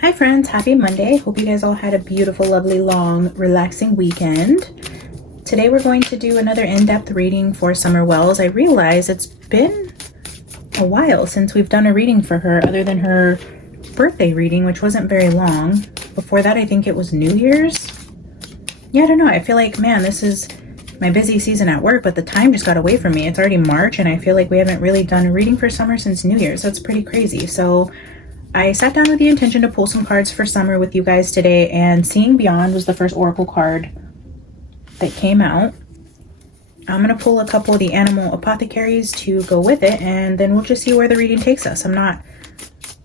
Hi friends, happy Monday. Hope you guys all had a beautiful, lovely, long, relaxing weekend. Today we're going to do another in-depth reading for Summer Wells. I realize it's been a while since we've done a reading for her other than her birthday reading, which wasn't very long. Before that, I think it was New Year's. Yeah, I don't know. I feel like, man, this is my busy season at work, but the time just got away from me. It's already March and I feel like we haven't really done a reading for Summer since New Year's. That's pretty crazy. So I sat down with the intention to pull some cards for Summer with you guys today, and Seeing Beyond was the first oracle card that came out. I'm going to pull a couple of the animal apothecaries to go with it, and then we'll just see where the reading takes us. I'm not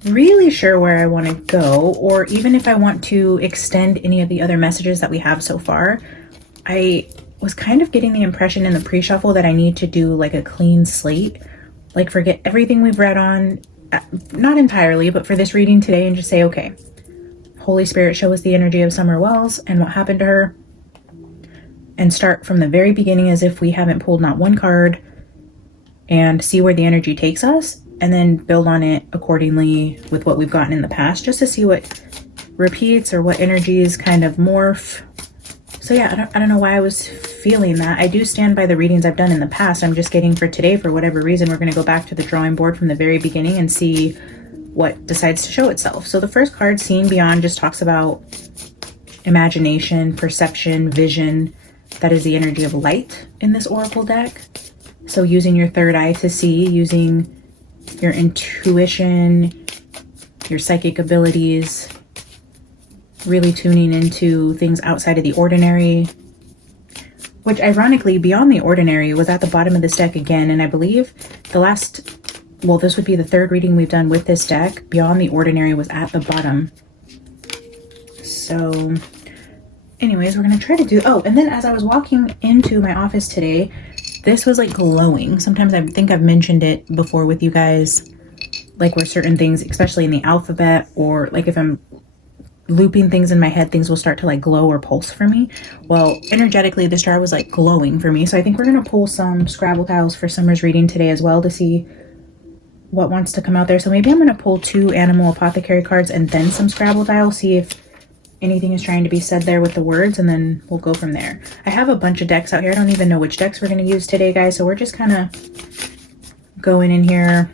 really sure where I want to go, or even if I want to extend any of the other messages that we have so far. I was kind of getting the impression in the pre-shuffle that I need to do like a clean slate, like forget everything we've read on, not entirely, but for this reading today, and just say, okay, Holy Spirit, show us the energy of Summer Wells and what happened to her, and start from the very beginning as if we haven't pulled not one card, and see where the energy takes us, and then build on it accordingly with what we've gotten in the past, just to see what repeats or what energies kind of morph. So yeah, I don't know why I was feeling that. I do stand by the readings I've done in the past. I'm just getting for today, for whatever reason, we're going to go back to the drawing board from the very beginning and see what decides to show itself. So the first card, Seeing Beyond, just talks about imagination, perception, vision. That is the energy of light in this oracle deck. So using your third eye to see, using your intuition, your psychic abilities, really tuning into things outside of the ordinary, which ironically, Beyond the Ordinary was at the bottom of this deck again. And I believe this would be the third reading we've done with this deck. Beyond the Ordinary was at the bottom. So anyways, we're going to try to do, and then as I was walking into my office today, this was like glowing. Sometimes I think I've mentioned it before with you guys, like where certain things, especially in the alphabet, or like if I'm looping things in my head, things will start to like glow or pulse for me. Well, energetically, the star was like glowing for me. So I think we're going to pull some Scrabble tiles for Summer's reading today as well to see what wants to come out there. So maybe I'm going to pull 2 animal apothecary cards and then some Scrabble tiles, see if anything is trying to be said there with the words, and then we'll go from there. I have a bunch of decks out here. I don't even know which decks we're going to use today, guys. So we're just kind of going in here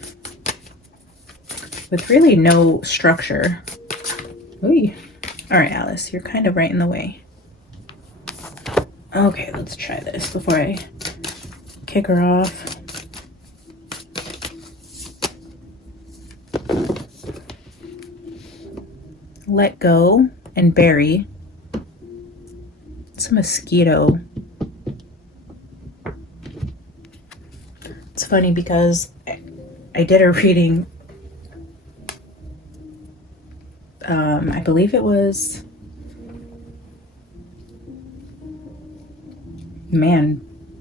with really no structure. Ooh. All right, Alice, you're kind of right in the way. Okay, let's try this before I kick her off. Let go and bury. It's a mosquito. It's funny because I did a reading, I believe it was,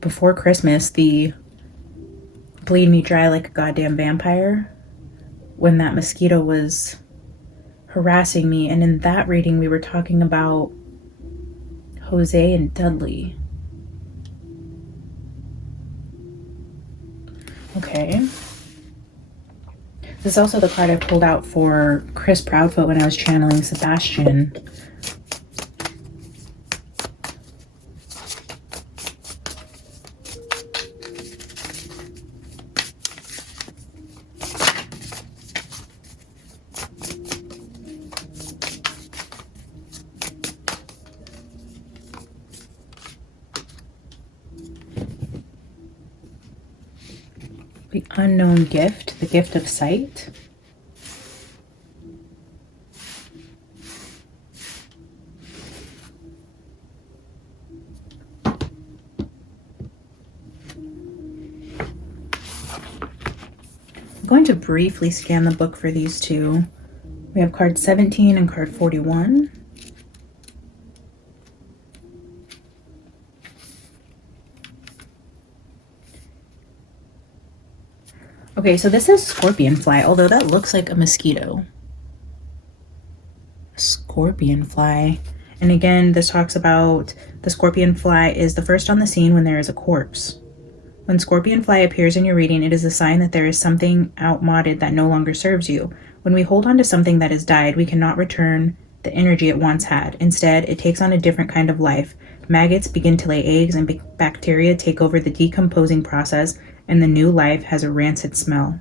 before Christmas, the Bleed Me Dry Like a Goddamn Vampire, when that mosquito was harassing me. And in that reading, we were talking about Jose and Dudley. Okay. This is also the card I pulled out for Chris Proudfoot when I was channeling Sebastian. The unknown gift, the gift of sight. I'm going to briefly scan the book for these two. We have card 17 and card 41. Okay, so this is scorpion fly, although that looks like a mosquito. Scorpion fly. And again, this talks about the scorpion fly is the first on the scene when there is a corpse. When scorpion fly appears in your reading, it is a sign that there is something outmoded that no longer serves you. When we hold on to something that has died, we cannot return the energy it once had. Instead, it takes on a different kind of life. Maggots begin to lay eggs and bacteria take over the decomposing process, and the new life has a rancid smell.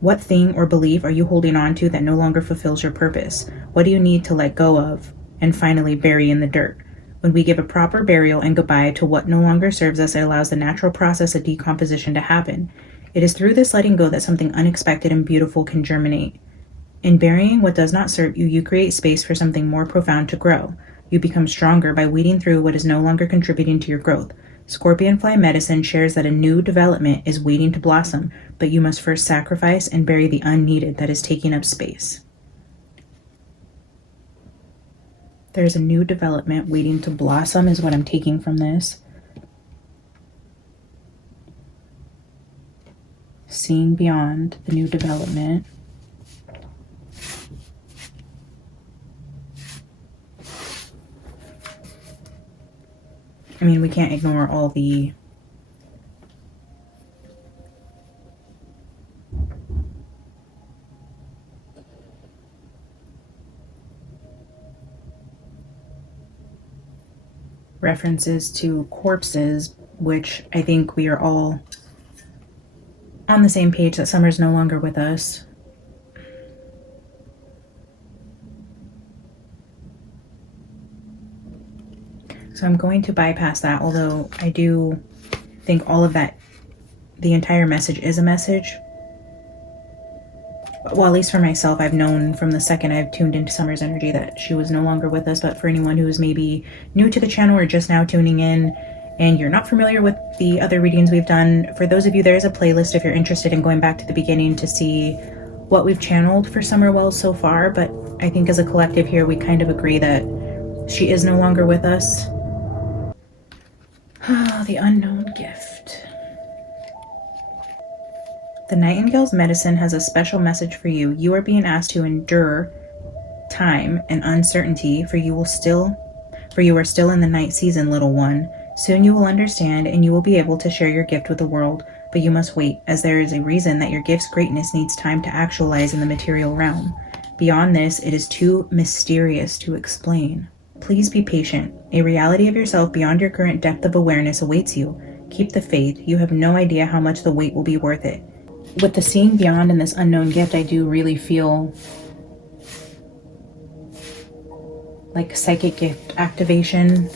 What thing or belief are you holding on to that no longer fulfills your purpose? What do you need to let go of and finally bury in the dirt? When we give a proper burial and goodbye to what no longer serves us, it allows the natural process of decomposition to happen. It is through this letting go that something unexpected and beautiful can germinate. In burying what does not serve you, you create space for something more profound to grow. You become stronger by weeding through what is no longer contributing to your growth. Scorpion fly medicine shares that a new development is waiting to blossom, but you must first sacrifice and bury the unneeded that is taking up space. There's a new development waiting to blossom is what I'm taking from this. Seeing beyond the new development. I mean, we can't ignore all the references to corpses, which I think we are all on the same page that Summer's no longer with us. So I'm going to bypass that, although I do think all of that, the entire message is a message. Well, at least for myself, I've known from the second I've tuned into Summer's energy that she was no longer with us. But for anyone who is maybe new to the channel or just now tuning in and you're not familiar with the other readings we've done, for those of you, there is a playlist if you're interested in going back to the beginning to see what we've channeled for Summer Wells so far. But I think as a collective here, we kind of agree that she is no longer with us. The unknown gift. The Nightingale's medicine has a special message for you. You are being asked to endure time and uncertainty, for you are still in the night season, little one. Soon you will understand and you will be able to share your gift with the world, but you must wait, as there is a reason that your gift's greatness needs time to actualize in the material realm. Beyond this, it is too mysterious to explain. Please be patient. A reality of yourself beyond your current depth of awareness awaits you. Keep the faith. You have no idea how much the wait will be worth it. With the seeing beyond and this unknown gift, I do really feel like psychic gift activation.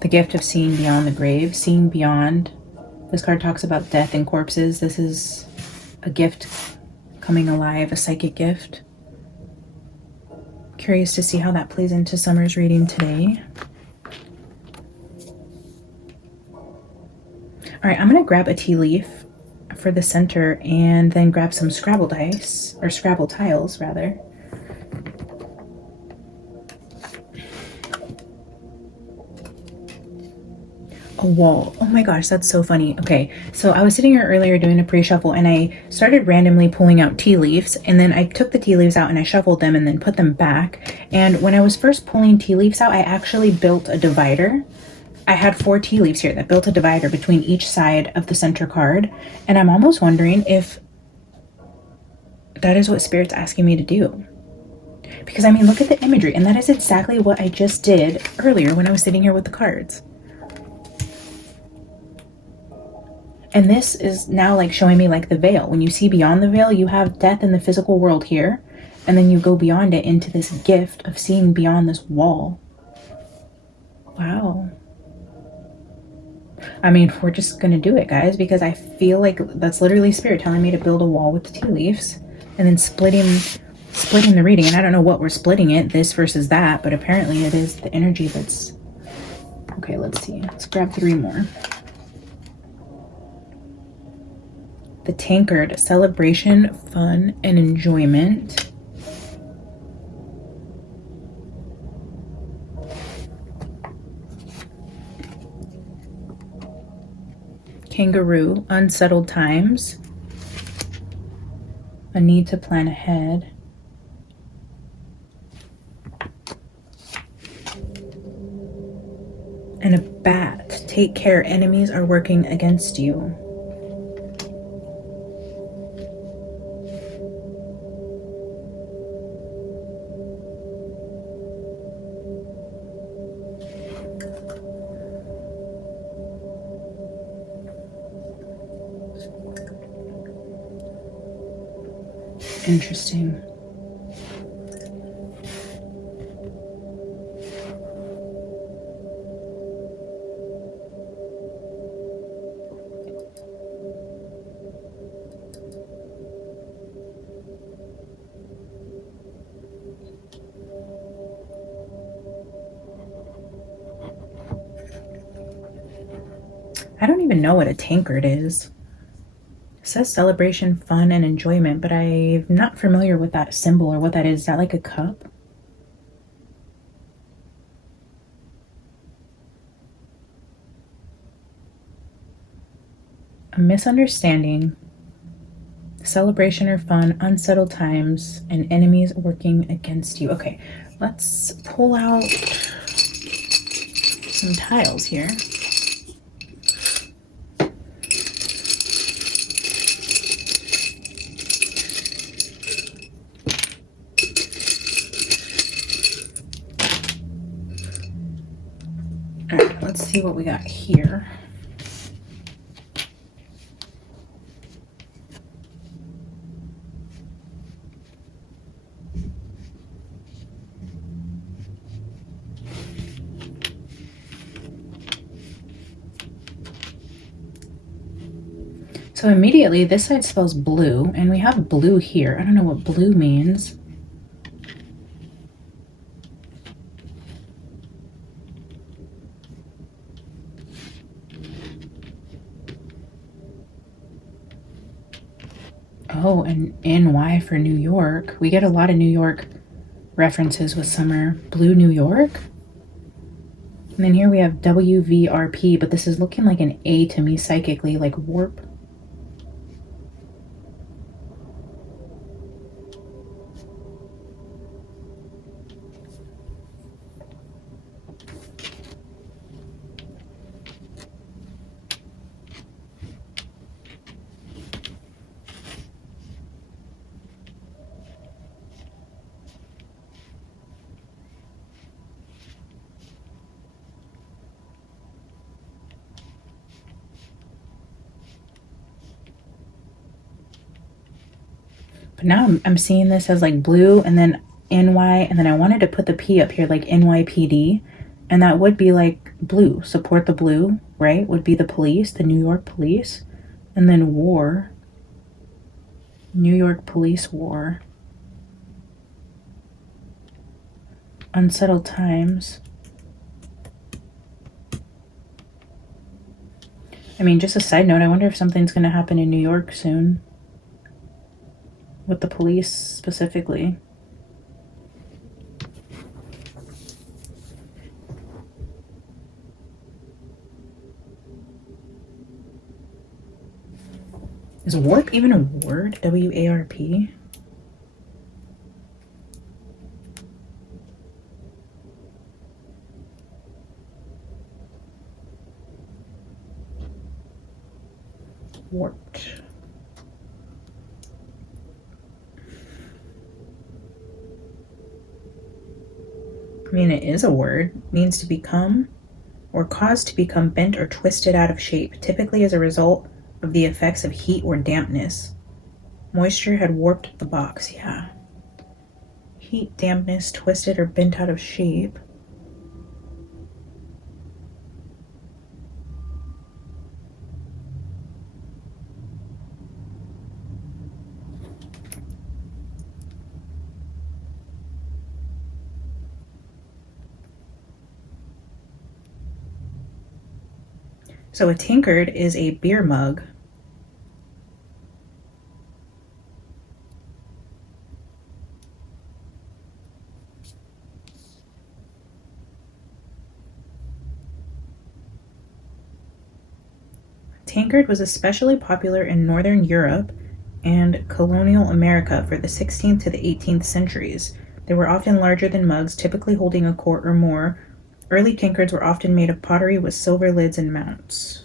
The gift of seeing beyond the grave, seeing beyond. This card talks about death and corpses. This is a gift coming alive, a psychic gift. Curious to see how that plays into Summer's reading today. All right, I'm going to grab a tea leaf for the center and then grab some Scrabble dice, or Scrabble tiles rather. A wall. Oh my gosh, that's so funny. Okay, so I was sitting here earlier doing a pre-shuffle and I started randomly pulling out tea leaves, and then I took the tea leaves out and I shuffled them and then put them back. And when I was first pulling tea leaves out, I actually built a divider. I had 4 tea leaves here that built a divider between each side of the center card, and I'm almost wondering if that is what Spirit's asking me to do. Because I mean, look at the imagery, and that is exactly what I just did earlier when I was sitting here with the cards. And this is now like showing me like the veil. When you see beyond the veil, you have death in the physical world here. And then you go beyond it into this gift of seeing beyond this wall. Wow. I mean, we're just going to do it, guys, because I feel like that's literally Spirit telling me to build a wall with the tea leaves and then splitting the reading. And I don't know what we're splitting it, this versus that, but apparently it is the energy that's... Okay, let's see. Let's grab 3 more. The Tankard, celebration, fun, and enjoyment. Kangaroo, unsettled times. A need to plan ahead. And a bat. Take care, enemies are working against you. Interesting. I don't even know what a tankard is. It says celebration, fun, and enjoyment, but I'm not familiar with that symbol or what that is. Is that like a cup? A misunderstanding, celebration or fun, unsettled times, and enemies working against you. Okay, let's pull out some tiles here. All right, let's see what we got here. So immediately this side spells blue, and we have blue here. I don't know what blue means. Oh, and NY for New York. We get a lot of New York references with summer. Blue New York. And then here we have WVRP, but this is looking like an A to me psychically, like warp. But now I'm seeing this as like blue and then NY, and then I wanted to put the P up here like NYPD, and that would be like blue, support the blue, right? Would be the police, the New York police, and then war, New York police war, unsettled times. I mean, just a side note, I wonder if something's going to happen in New York soon. With the police specifically. Is warp even a word? W-A-R-P? Warped. I mean, it is a word. It means to become or cause to become bent or twisted out of shape, typically as a result of the effects of heat or dampness. Moisture had warped the box, yeah. Heat, dampness, twisted or bent out of shape. So a tankard is a beer mug. Tankard was especially popular in Northern Europe and colonial America for the 16th to the 18th centuries. They were often larger than mugs, typically holding a quart or more. Early tankards were often made of pottery with silver lids and mounts.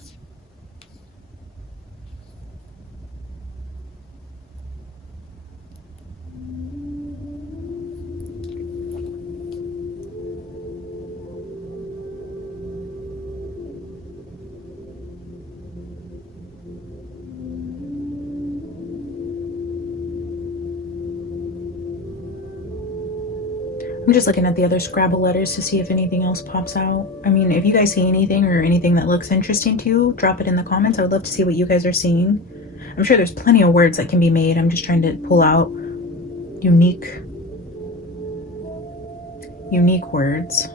I'm just looking at the other Scrabble letters to see if anything else pops out. I mean, if you guys see anything or anything that looks interesting to you, drop it in the comments. I would love to see what you guys are seeing. I'm sure there's plenty of words that can be made. I'm just trying to pull out unique words.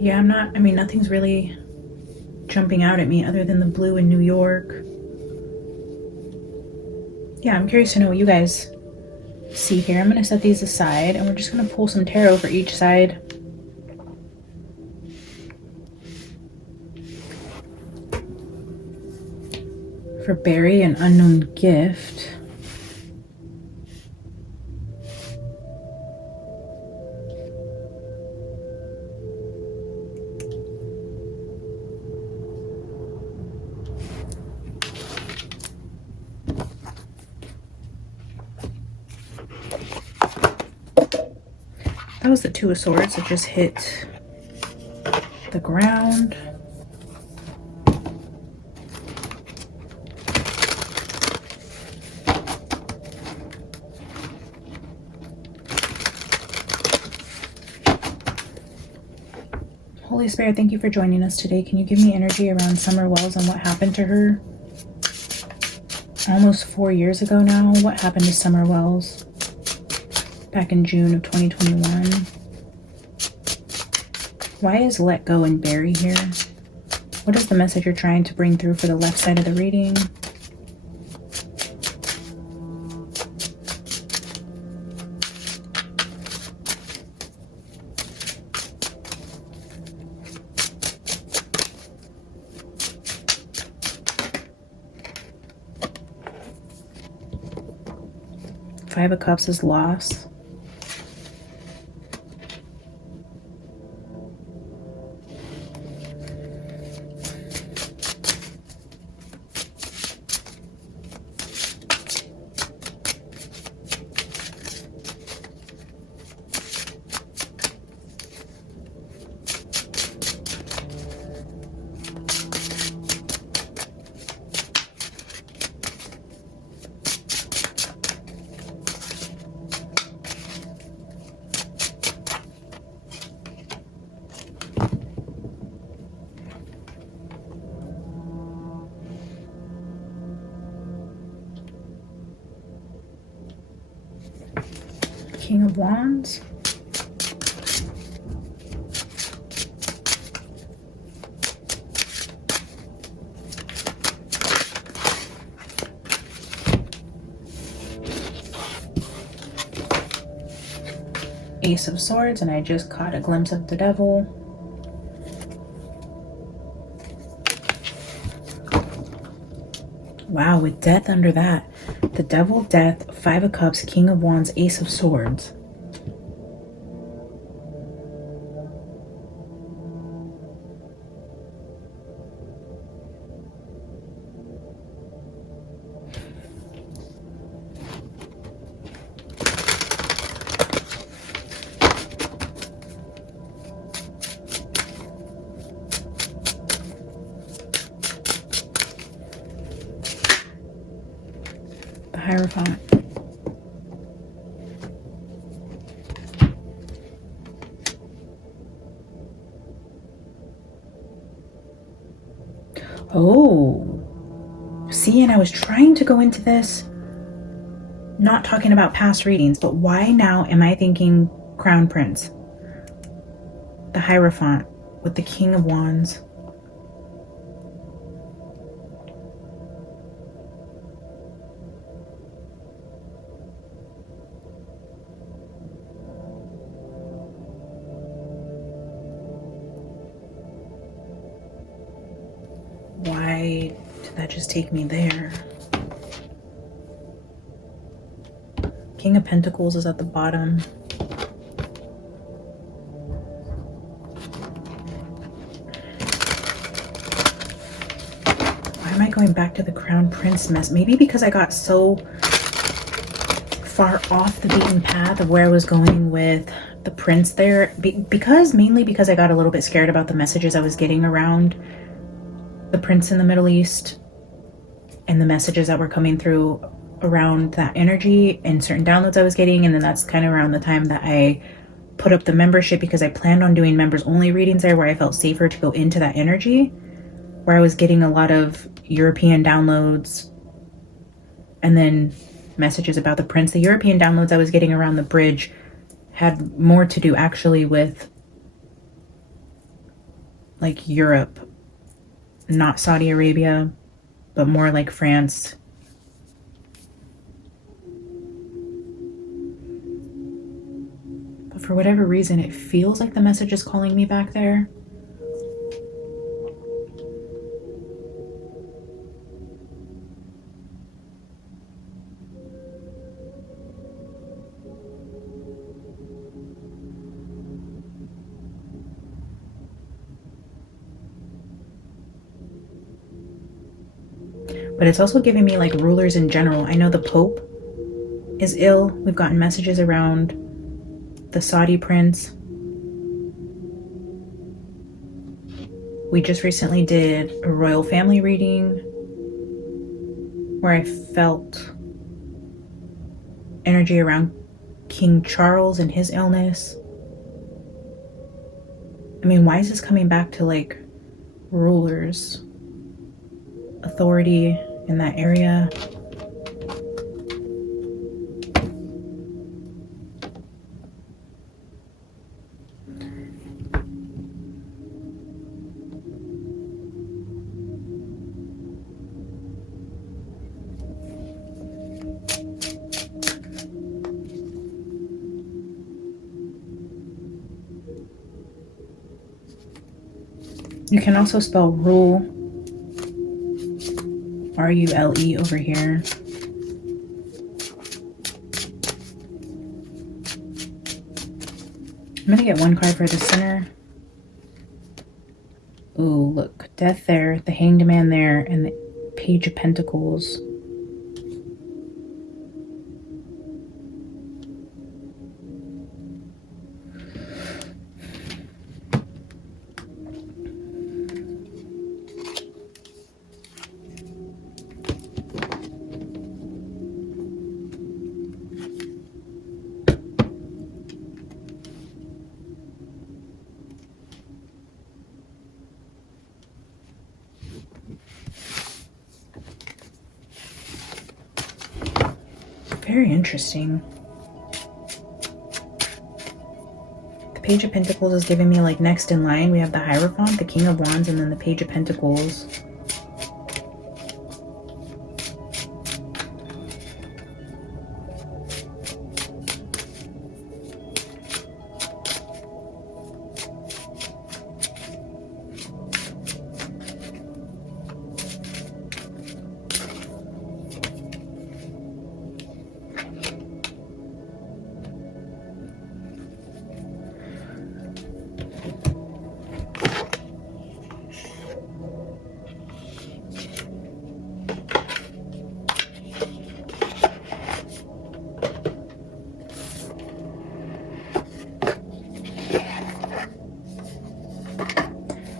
Yeah, nothing's really jumping out at me other than the blue in New York. Yeah, I'm curious to know what you guys see here. I'm going to set these aside and we're just going to pull some tarot for each side. For Barry, an unknown gift. That was the Two of Swords that just hit the ground. Holy Spirit, thank you for joining us today. Can you give me energy around Summer Wells and what happened to her? Almost 4 years ago now. What happened to Summer Wells? Back in June of 2021. Why is let go and bury here? What is the message you're trying to bring through for the left side of the reading? Five of Cups is loss. King of Wands. Ace of Swords, and I just caught a glimpse of the Devil. Wow, with Death under that. The Devil, Death, Five of Cups, King of Wands, Ace of Swords. Hierophant. Oh, see, and I was trying to go into this not talking about past readings, but why now am I thinking Crown Prince? The Hierophant with the King of Wands. Why did that just take me there? King of Pentacles is at the bottom. Why am I going back to the Crown Prince mess? Maybe because I got so far off the beaten path of where I was going with the prince there. Mainly because I got a little bit scared about the messages I was getting around the prince in the Middle East and the messages that were coming through around that energy and certain downloads I was getting. And then that's kind of around the time that I put up the membership, because I planned on doing members only readings there, where I felt safer to go into that energy, where I was getting a lot of European downloads and then messages about the prince. The European downloads I was getting around the bridge had more to do actually with like Europe, not Saudi Arabia, but more like France. But for whatever reason, it feels like the message is calling me back there. But it's also giving me like rulers in general. I know the Pope is ill. We've gotten messages around the Saudi prince. We just recently did a royal family reading where I felt energy around King Charles and his illness. I mean, why is this coming back to like rulers, authority in that area? You can also spell rule, R-U-L-E over here. I'm going to get one card for the center. Ooh, look. Death there, the Hanged Man there, and the Page of Pentacles. Very interesting. The Page of Pentacles is giving me like next in line. We have the Hierophant, the King of Wands, and then the Page of Pentacles.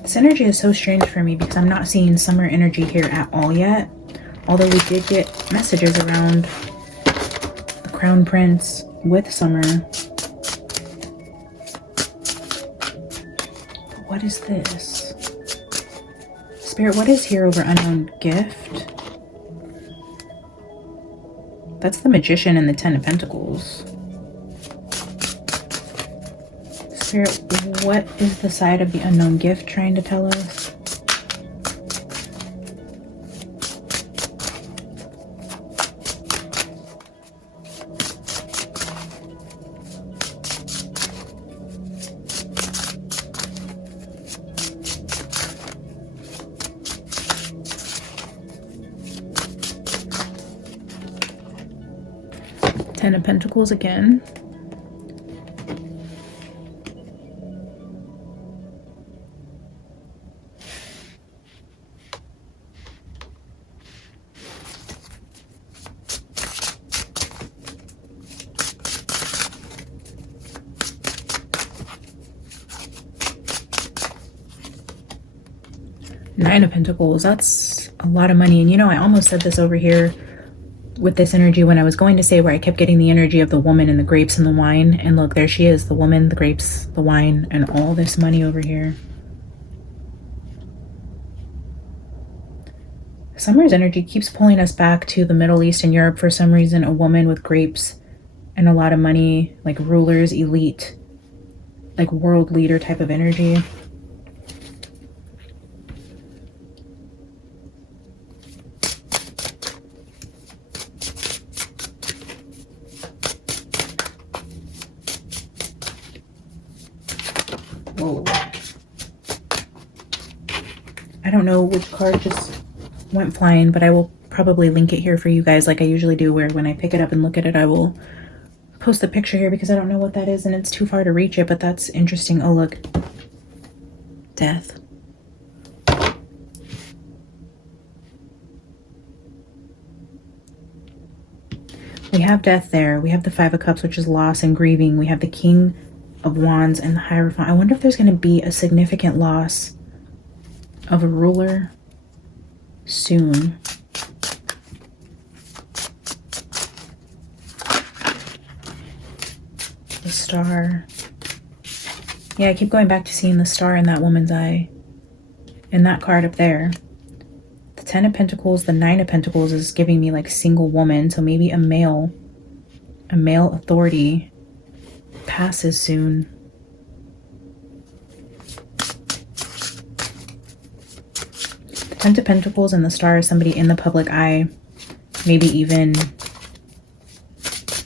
This energy is so strange for me because I'm not seeing summer energy here at all yet. Although we did get messages around Crown Prince with Summer. What is this? Spirit, what is here over unknown gift? That's the Magician and the Ten of Pentacles. Spirit, what is the side of the unknown gift trying to tell us? Ten of Pentacles again. Nine of Pentacles, that's a lot of money. And you know, I almost said this over here with this energy when I was going to say where I kept getting the energy of the woman and the grapes and the wine. And look, there she is, the woman, the grapes, the wine, and all this money over here. Summer's energy keeps pulling us back to the Middle East and Europe for some reason. A woman with grapes and a lot of money, like rulers, elite, like world leader type of energy. Whoa. I don't know which card just went flying, but I will probably link it here for you guys like I usually do, where when I pick it up and look at it, I will post the picture here because I don't know what that is and it's too far to reach it, but that's interesting. Oh, look. Death. We have death there. We have the Five of Cups, which is loss and grieving. We have the King of Wands and the Hierophant. I wonder if there's going to be a significant loss of a ruler soon. The Star. Yeah, I keep going back to seeing the star in that woman's eye. And that card up there. The Ten of Pentacles, the Nine of Pentacles is giving me like single woman. So maybe a male authority passes soon. The Ten of Pentacles and the Star is somebody in the public eye. Maybe even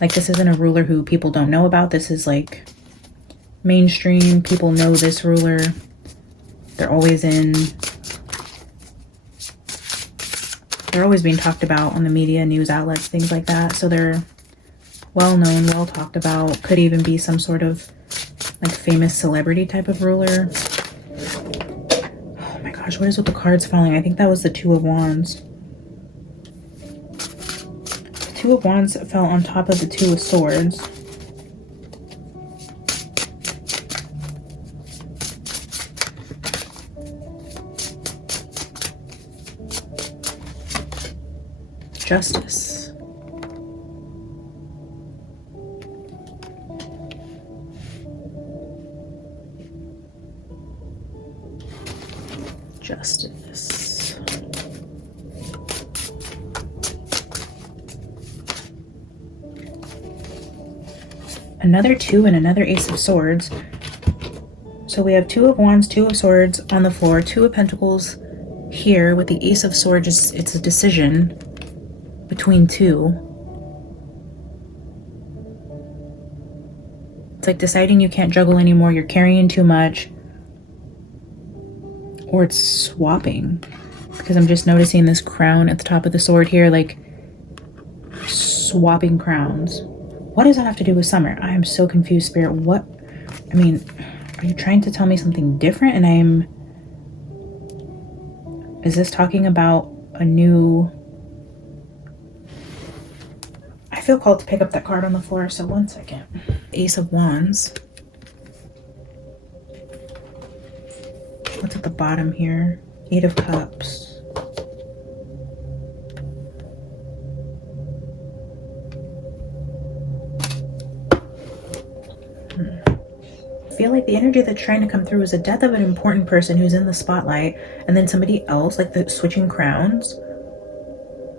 like this isn't a ruler who people don't know about. This is like mainstream. People know this ruler. They're always being talked about on the media, news outlets, things like that. So they're well known, well talked about. Could even be some sort of like famous celebrity type of ruler. Oh my gosh, what is with the cards falling? I think that was the Two of Wands. The Two of Wands fell on top of the Two of Swords. Justice. Justice. Another two and another Ace of Swords. So we have Two of Wands, Two of Swords on the floor, Two of Pentacles here with the Ace of Swords. It's a decision between two. It's like deciding you can't juggle anymore, you're carrying too much, or it's swapping, because I'm just noticing this crown at the top of the sword here, like swapping crowns. What does that have to do with Summer? I am so confused, Spirit. What? I mean, are you trying to tell me something different? And is this talking about a new... I feel called to pick up that card on the floor, so one second. Ace of Wands. What's at the bottom here? Eight of Cups. feel like the energy that's trying to come through is a death of an important person who's in the spotlight, and then somebody else, like the switching crowns,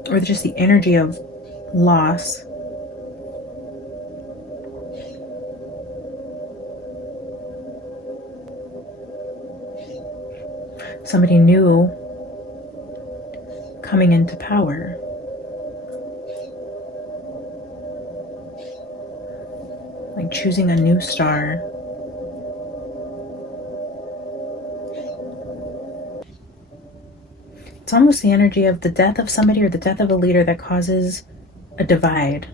or just the energy of loss. Somebody new coming into power. Like choosing a new star. It's almost the energy of the death of somebody or the death of a leader that causes a divide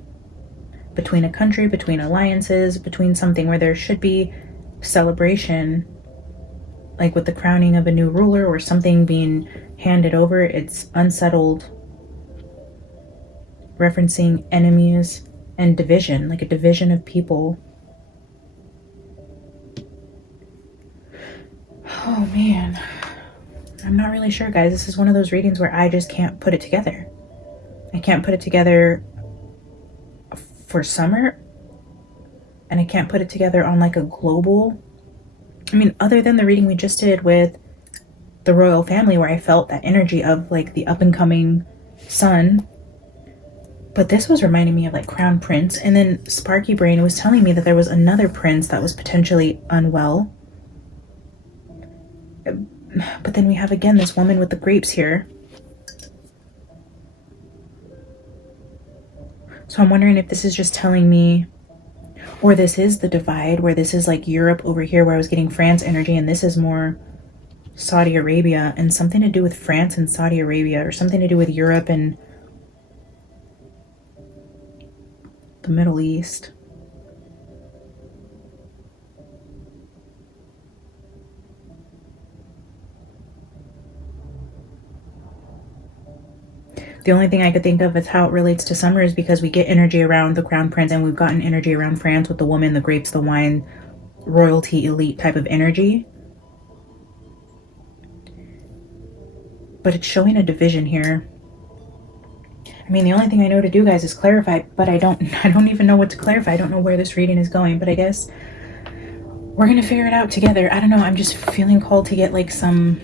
between a country, between alliances, between something where there should be celebration, like with the crowning of a new ruler or something being handed over. It's unsettled, referencing enemies and division, like a division of people. Oh man, I'm not really sure, guys. This is one of those readings where I just can't put it together. I can't put it together for summer, and I can't put it together on like a global. I mean, other than the reading we just did with the royal family, where I felt that energy of like the up and coming sun. But this was reminding me of like Crown Prince. And then Sparky Brain was telling me that there was another prince that was potentially unwell. But then we have again this woman with the grapes here. So I'm wondering if this is just telling me, or this is the divide, where this is like Europe over here, where I was getting France energy, and this is more Saudi Arabia, and something to do with France and Saudi Arabia, or something to do with Europe and the Middle East. The only thing I could think of is how it relates to summer is because we get energy around the Crown Prince, and we've gotten energy around France with the woman, the grapes, the wine, royalty, elite type of energy. But it's showing a division here. I mean, the only thing I know to do, guys, is clarify, but I don't even know what to clarify. I don't know where this reading is going, but I guess we're gonna figure it out together. I don't know, I'm just feeling called to get like some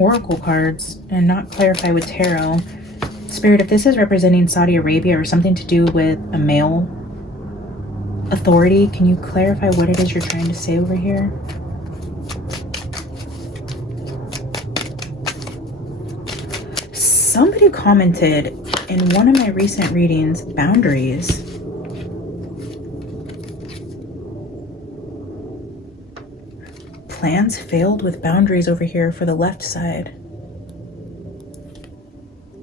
oracle cards and not clarify with tarot. Spirit, if this is representing Saudi Arabia or something to do with a male authority, can you clarify what it is you're trying to say over here? Somebody commented in one of my recent readings, boundaries. Plans failed with boundaries over here for the left side.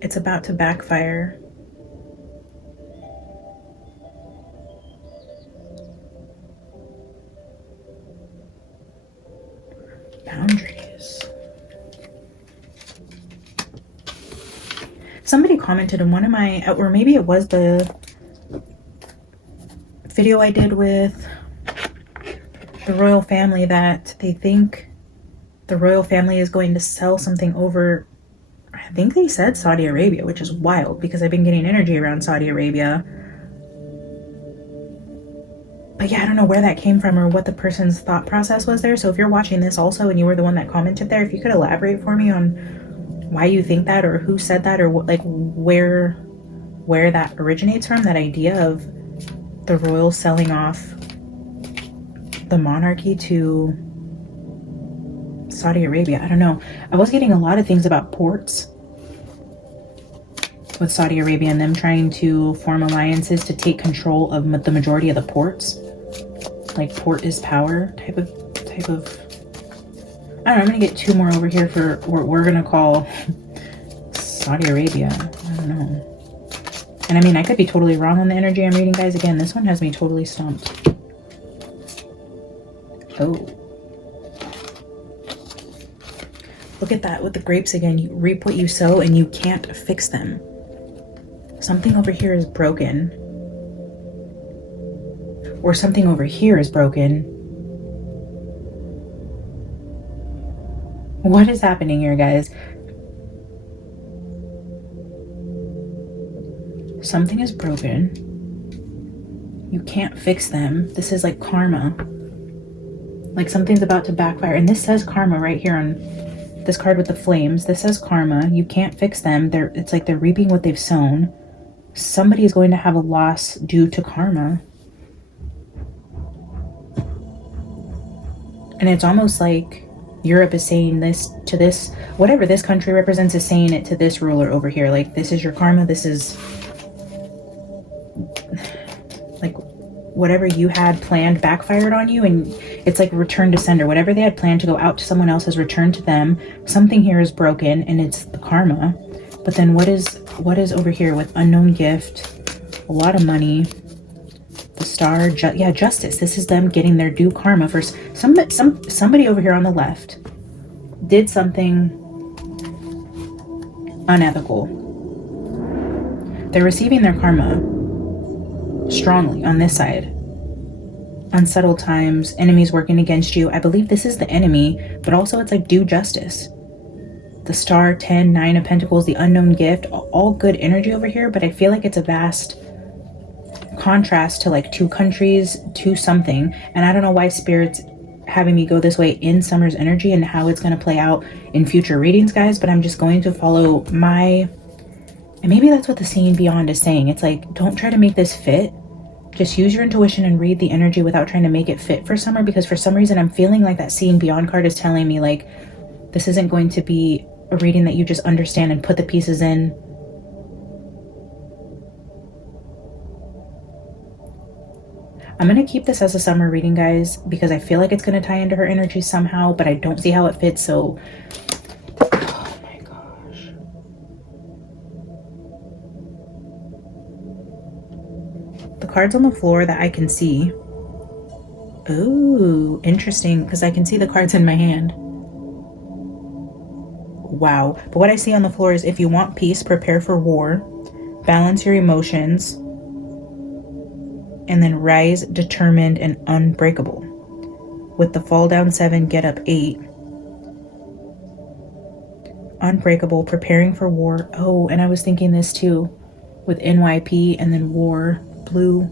It's about to backfire. Boundaries. Somebody commented in one of my, or maybe it was the video I did with the royal family, that they think the royal family is going to sell something over, I think they said Saudi Arabia, which is wild because I've been getting energy around Saudi Arabia. But yeah, I don't know where that came from or what the person's thought process was there. So if you're watching this also and you were the one that commented there, if you could elaborate for me on why you think that, or who said that, or what, like where that originates from, that idea of the royals selling off the monarchy to Saudi Arabia. I don't know. I was getting a lot of things about ports with Saudi Arabia and them trying to form alliances to take control of the majority of the ports. Like port is power type of. I don't know. I'm gonna get two more over here for what we're gonna call Saudi Arabia. I don't know. And I mean, I could be totally wrong on the energy I'm reading, guys. Again, this one has me totally stumped. Oh. Look at that with the grapes again. You reap what you sow and you can't fix them. Something over here is broken. Or something over here is broken. What is happening here, guys? Something is broken. You can't fix them. This is like karma. Like something's about to backfire. And this says karma right here on this card with the flames. This says karma. You can't fix them. It's like they're reaping what they've sown. Somebody is going to have a loss due to karma. And it's almost like Europe is saying this to this, whatever this country represents is saying it to this ruler over here. Like, this is your karma. This is like whatever you had planned backfired on you, and it's like return to sender. Whatever they had planned to go out to someone else has returned to them. Something here is broken, and it's the karma. But then what is over here with unknown gift, a lot of money, the star, justice. This is them getting their due karma for somebody over here on the left did something unethical. They're receiving their karma strongly on this side. Unsettled times, enemies working against you. I believe this is the enemy, but also it's like due justice. The star, 10, 9 of pentacles, the unknown gift, all good energy over here, but I feel like it's a vast contrast to like 2 countries, to something. And I don't know why Spirit's having me go this way in Summer's energy and how it's going to play out in future readings, guys, but I'm just going to follow my, and maybe that's what the Seeing Beyond is saying. It's like, don't try to make this fit. Just use your intuition and read the energy without trying to make it fit for Summer, because for some reason I'm feeling like that Seeing Beyond card is telling me like this isn't going to be a reading that you just understand and put the pieces in. I'm going to keep this as a Summer reading, guys, because I feel like it's going to tie into her energy somehow, but I don't see how it fits. So, oh my gosh. The cards on the floor that I can see. Ooh, interesting, because I can see the cards in my hand. Wow. But what I see on the floor is, if you want peace, prepare for war, balance your emotions, and then rise determined and unbreakable. With the fall down 7, get up 8. Unbreakable, preparing for war. Oh, and I was thinking this too with NYP and then war, blue.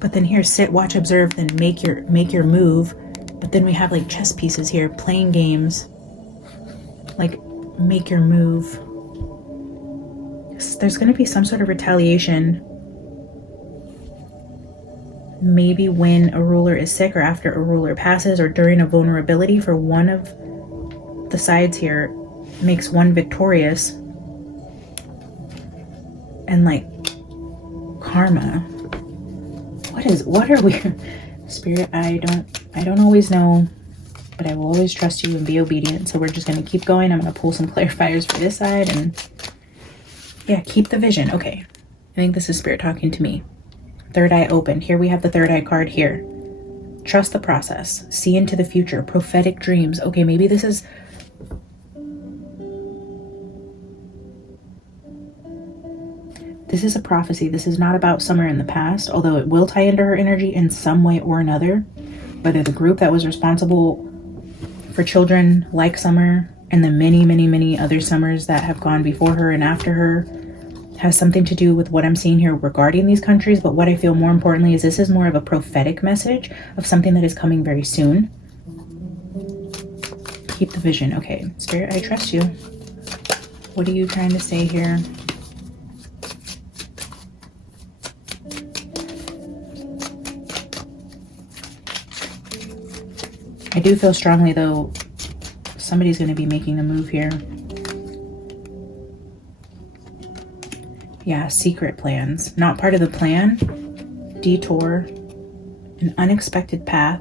But then here, sit, watch, observe, then make your move. But then we have like chess pieces here, playing games. Like, make your move. There's going to be some sort of retaliation. Maybe when a ruler is sick, or after a ruler passes, or during a vulnerability for one of the sides here, makes one victorious. And like karma. What are we? Spirit, I don't always know, but I will always trust you and be obedient. So we're just going to keep going. I'm going to pull some clarifiers for this side, and yeah, keep the vision. Okay. I think this is Spirit talking to me. Third eye open. Here we have the third eye card here. Trust the process. See into the future. Prophetic dreams. Okay, maybe this is... This is a prophecy. This is not about Summer in the past, although it will tie into her energy in some way or another. Whether the group that was responsible for children like Summer and the many, many, many other Summers that have gone before her and after her has something to do with what I'm seeing here regarding these countries. But what I feel more importantly is this is more of a prophetic message of something that is coming very soon. Keep the vision. Okay, Spirit, I trust you. What are you trying to say here? I do feel strongly, though, somebody's going to be making a move here. Yeah, secret plans. Not part of the plan. Detour. An unexpected path.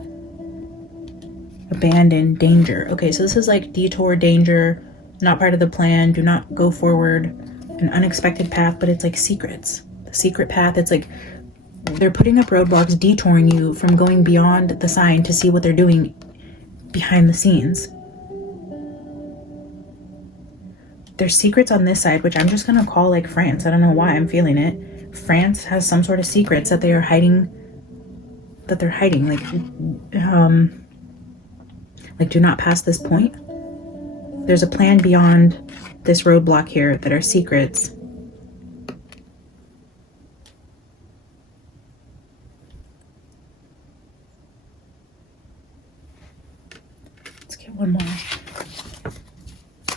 Abandon. Danger. Okay, so this is like detour, danger. Not part of the plan. Do not go forward. An unexpected path, but it's like secrets. The secret path, it's like they're putting up roadblocks, detouring you from going beyond the sign to see what they're doing behind the scenes. There's secrets on this side, which I'm just gonna call like France. I don't know why I'm feeling it. France has some sort of secrets that they are hiding, like do not pass this point. There's a plan beyond this roadblock here that are secrets. Get one more.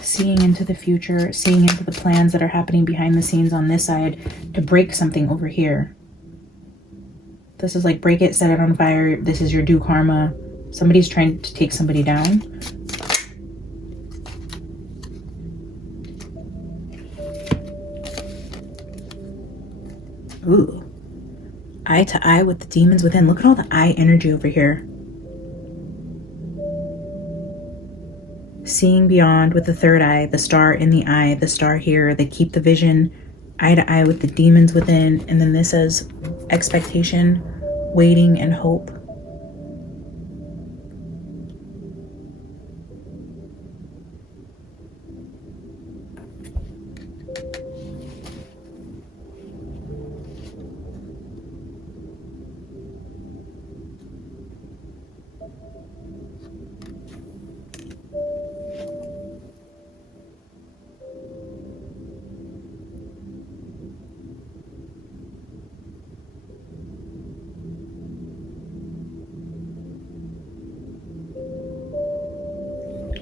Seeing into the future, seeing into the plans that are happening behind the scenes on this side to break something over here. This is like break it, set it on fire. This is your due karma. Somebody's trying to take somebody down. Ooh. Eye to eye with the demons within. Look at all the eye energy over here. Seeing beyond with the third eye, the star in the eye, the star here. They keep the vision eye to eye with the demons within. And then this says expectation, waiting, and hope.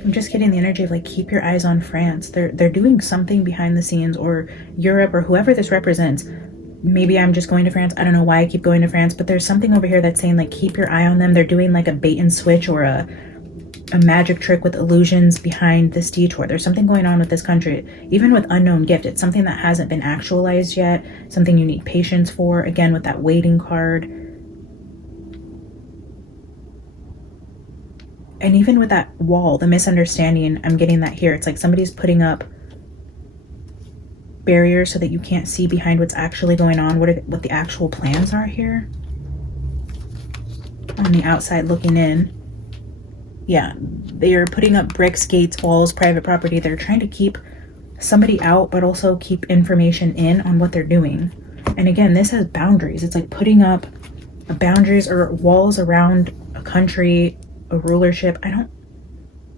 I'm just getting the energy of like, keep your eyes on France. They're doing something behind the scenes, or Europe, or whoever this represents. Maybe I'm just going to France. I don't know why I keep going to France, but there's something over here that's saying like, keep your eye on them. They're doing like a bait and switch or a magic trick with illusions behind this detour. There's something going on with this country, even with unknown gift. It's something that hasn't been actualized yet, something you need patience for. Again, with that waiting card. And even with that wall, the misunderstanding, I'm getting that here. It's like somebody's putting up barriers so that you can't see behind what's actually going on, what the actual plans are here. On the outside looking in. Yeah, they're putting up bricks, gates, walls, private property. They're trying to keep somebody out, but also keep information in on what they're doing. And again, this has boundaries. It's like putting up boundaries or walls around a country, a rulership.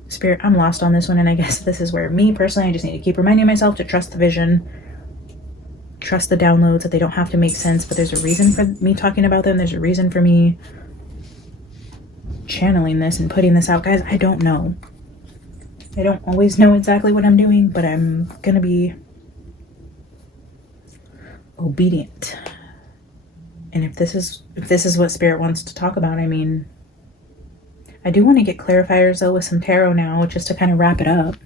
Spirit, I'm lost on this one, and I guess this is where me personally, I just need to keep reminding myself to trust the vision, trust the downloads, that they don't have to make sense, but there's a reason for me talking about them. There's a reason for me channeling this and putting this out. Guys, I don't know. I don't always know exactly what I'm doing, but I'm gonna be obedient. And if this is what Spirit wants to talk about, I mean, I do want to get clarifiers though with some tarot now, just to kind of wrap it up.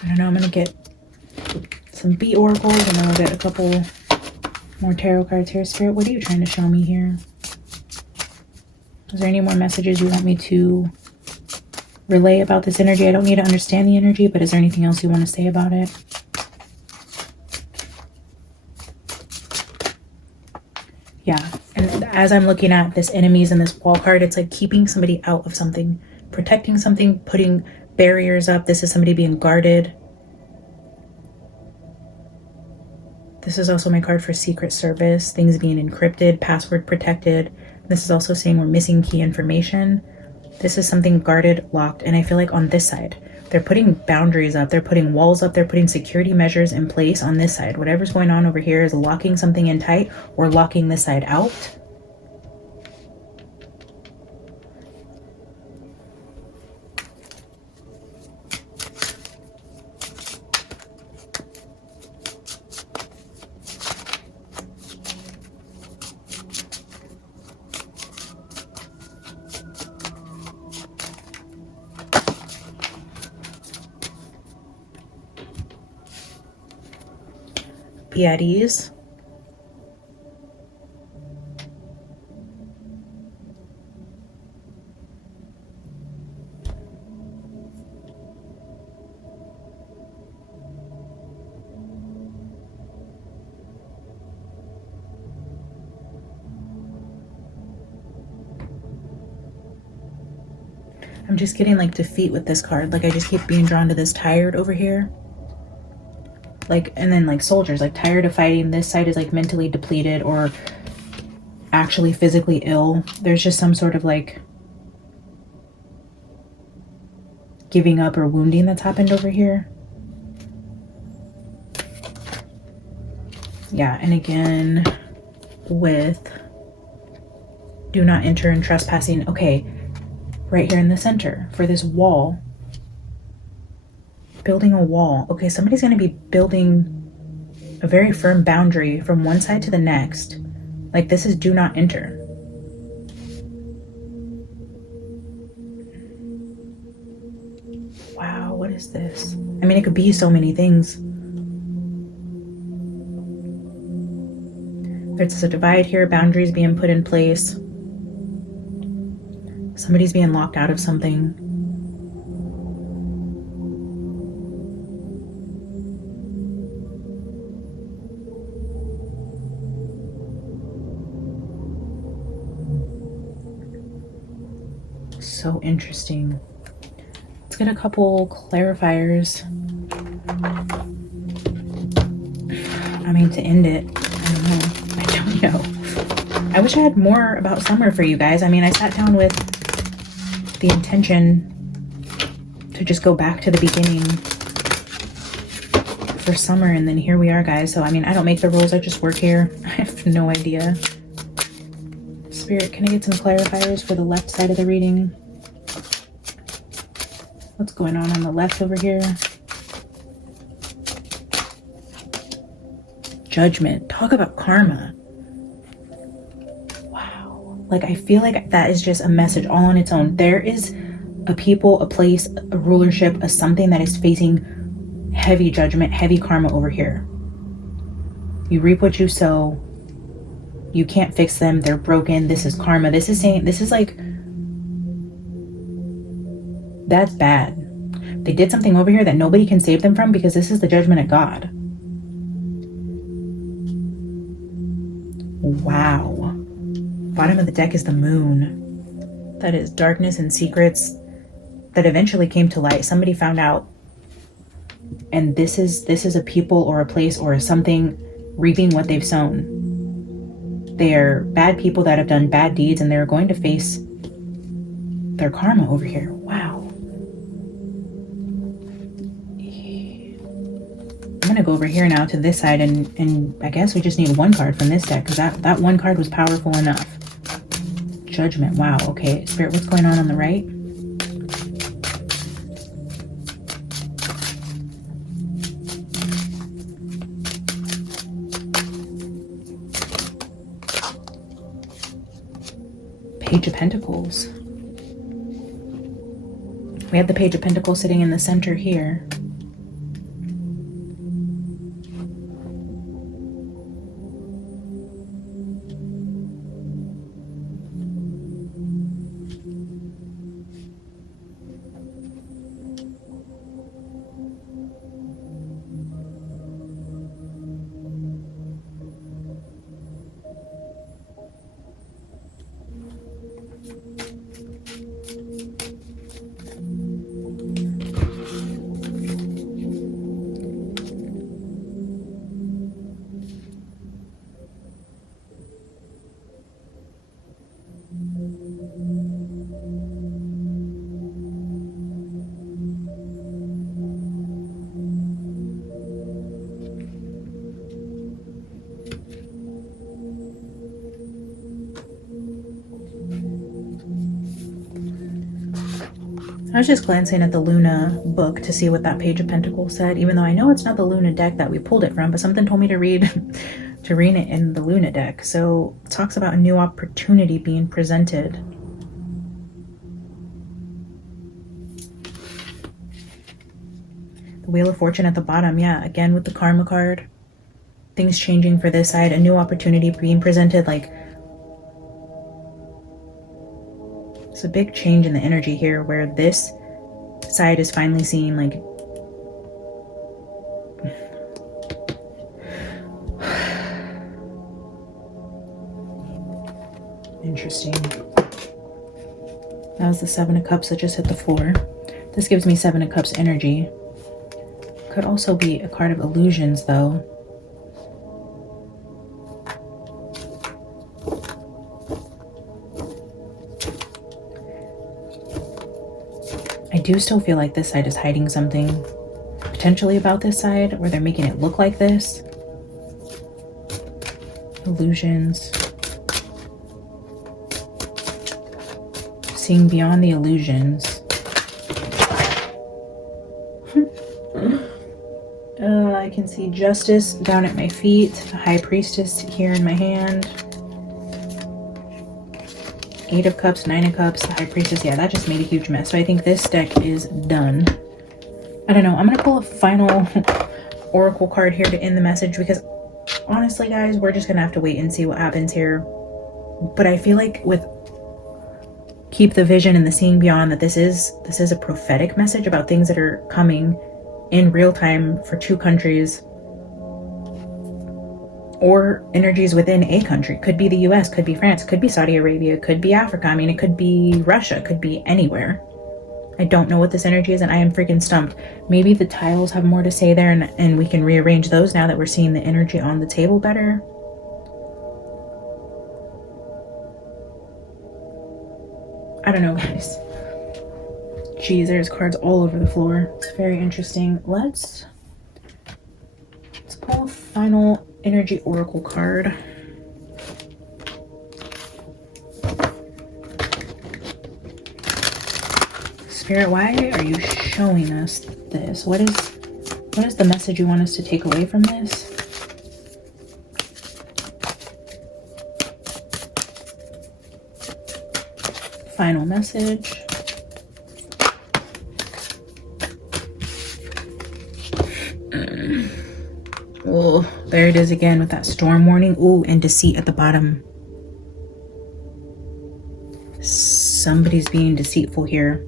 I don't know, I'm going to get some B oracles and then I'll get a couple more tarot cards here. Spirit, what are you trying to show me here? Is there any more messages you want me to relay about this energy? I don't need to understand the energy, but is there anything else you want to say about it? Yeah, and as I'm looking at this enemies and this wall card, it's like keeping somebody out of something, protecting something, putting barriers up. This is somebody being guarded. This is also my card for Secret Service, things being encrypted, password protected. This is also saying we're missing key information. This is something guarded, locked, and I feel like on this side, they're putting boundaries up, they're putting walls up, they're putting security measures in place on this side. Whatever's going on over here is locking something in tight or locking this side out. Be at ease. I'm just getting like defeat with this card. Like I just keep being drawn to this tired over here. Like, and then like soldiers, like tired of fighting. This side is like mentally depleted or actually physically ill. There's just some sort of like giving up or wounding that's happened over here. Yeah, and again with do not enter and trespassing. Okay, right here in the center for this wall. Building a wall. Okay, somebody's going to be building a very firm boundary from one side to the next. Like this is do not enter. Wow, what is this? I mean, it could be so many things. There's a divide here, boundaries being put in place. Somebody's being locked out of something. So interesting. Let's get a couple clarifiers. I mean, to end it, I don't know. I wish I had more about summer for you guys. I mean, I sat down with the intention to just go back to the beginning for summer, and then here we are, guys. So, I mean, I don't make the rules. I just work here. I have no idea. Spirit, can I get some clarifiers for the left side of the reading? What's going on the left over here? Judgment. Talk about karma. Wow. Like, I feel like that is just a message all on its own. There is a people, a place, a rulership, a something that is facing heavy judgment, heavy karma over here. You reap what you sow. You can't fix them. They're broken. This is karma. This is saying, this is like, that's bad. They did something over here that nobody can save them from because this is the judgment of God. Wow. Bottom of the deck is the moon. That is darkness and secrets that eventually came to light. Somebody found out. And this is a people or a place or something reaping what they've sown. They are bad people that have done bad deeds, and they're going to face their karma over here. Wow. I'm going to go over here now to this side, and I guess we just need one card from this deck, because that one card was powerful enough. Judgment. Wow. Okay. Spirit, what's going on the right? Page of Pentacles. We have the Page of Pentacles sitting in the center here. I was just glancing at the Luna book to see what that Page of Pentacles said, even though I know it's not the Luna deck that we pulled it from, but something told me to read it in the Luna deck. So it talks about a new opportunity being presented. The Wheel of Fortune at the bottom, yeah, again with the Karma card. Things changing for this side, a new opportunity being presented, like it's a big change in the energy here where this side is finally seeing like interesting. That was the Seven of Cups that just hit the floor. This gives me Seven of Cups energy. Could also be a card of illusions though. I do still feel like this side is hiding something potentially about this side, or they're making it look like this. Illusions. Seeing beyond the illusions. I can see justice down at my feet, the high priestess here in my hand. 8 of cups, 9 of cups, the high priestess. Yeah, that just made a huge mess. So I think this deck is done. I don't know. I'm going to pull a final oracle card here to end the message, because honestly, guys, we're just going to have to wait and see what happens here. But I feel like with keep the vision and the seeing beyond, that this is a prophetic message about things that are coming in real time for 2 countries, or energies within a country. Could be the US, could be France, could be Saudi Arabia, could be Africa. I mean, it could be Russia, could be anywhere. I don't know what this energy is, and I am freaking stumped. Maybe the tiles have more to say there, and we can rearrange those now that we're seeing the energy on the table better. I don't know, guys. Geez, there's cards all over the floor. It's very interesting. Let's pull a final energy oracle card. Spirit, why are you showing us this? What is the message you want us to take away from this? Final message. Oh, there it is again with that storm warning. Ooh, and deceit at the bottom. Somebody's being deceitful here.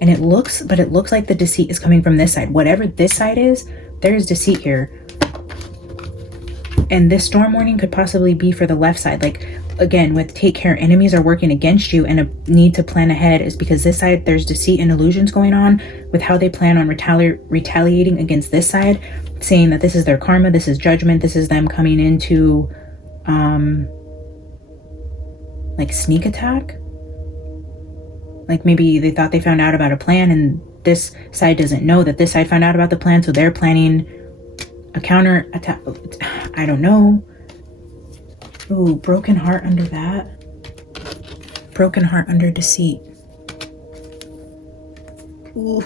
And it looks like the deceit is coming from this side. Whatever this side is, there's deceit here. And this storm warning could possibly be for the left side. Like, again, with take care, enemies are working against you, and a need to plan ahead is because this side, there's deceit and illusions going on with how they plan on retaliating against this side, saying that this is their karma, this is judgment, this is them coming into like sneak attack. Like maybe they thought they found out about a plan, and this side doesn't know that this side found out about the plan, so they're planning a counter attack. I don't know. Ooh, broken heart under that. Broken heart under deceit. Ooh.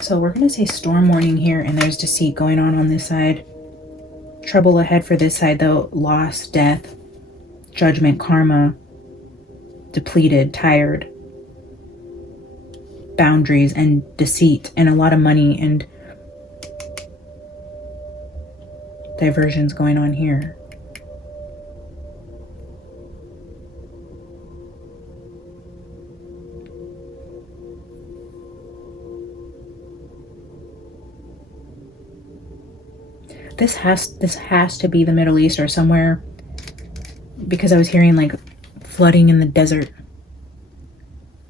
So we're going to say storm warning here, and there's deceit going on this side. Trouble ahead for this side, though. Loss, death, judgment, karma, depleted, tired, boundaries, and deceit, and a lot of money and diversions going on here. This has to be the Middle East or somewhere, because I was hearing like flooding in the desert.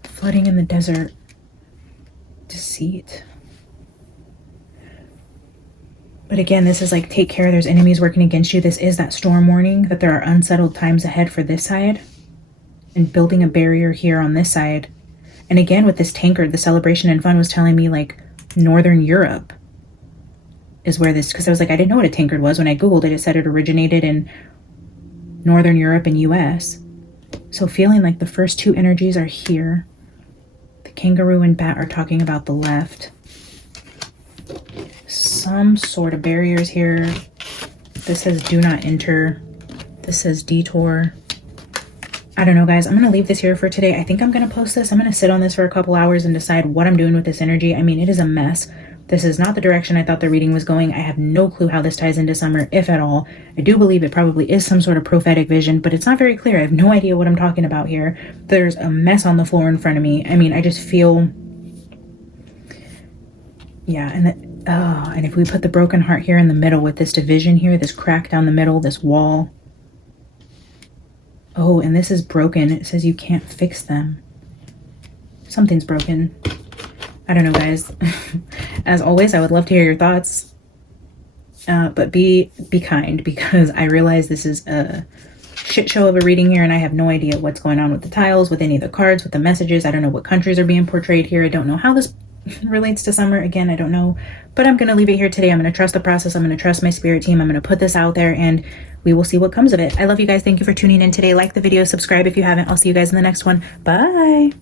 Flooding in the desert. Deceit. But again, this is like, take care, there's enemies working against you. This is that storm warning that there are unsettled times ahead for this side, and building a barrier here on this side. And again, with this tankard, the celebration and fun was telling me like Northern Europe is where this, because I was like, I didn't know what a tankard was. When I Googled it, it said it originated in Northern Europe and US. So feeling like the first 2 energies are here. The kangaroo and bat are talking about the left. Some sort of barriers here. This says do not enter. This says detour. I don't know, guys. I'm going to leave this here for today. I think I'm going to post this. I'm going to sit on this for a couple hours and decide what I'm doing with this energy. I mean, it is a mess. This is not the direction I thought the reading was going. I have no clue how this ties into summer, if at all. I do believe it probably is some sort of prophetic vision, but it's not very clear. I have no idea what I'm talking about here. There's a mess on the floor in front of me. I mean, I just feel... Yeah, and if we put the broken heart here in the middle with this division here, this crack down the middle, this wall. Oh, and this is broken. It says you can't fix them. Something's broken. I don't know, guys. As always, I would love to hear your thoughts. But be kind, because I realize this is a shit show of a reading here, and I have no idea what's going on with the tiles, with any of the cards, with the messages. I don't know what countries are being portrayed here. I don't know how this relates to summer. Again, I don't know, but I'm going to leave it here today. I'm going to trust the process. I'm going to trust my spirit team. I'm going to put this out there, and we will see what comes of it. I love you guys. Thank you for tuning in today. Like the video, subscribe if you haven't. I'll see you guys in the next one. Bye.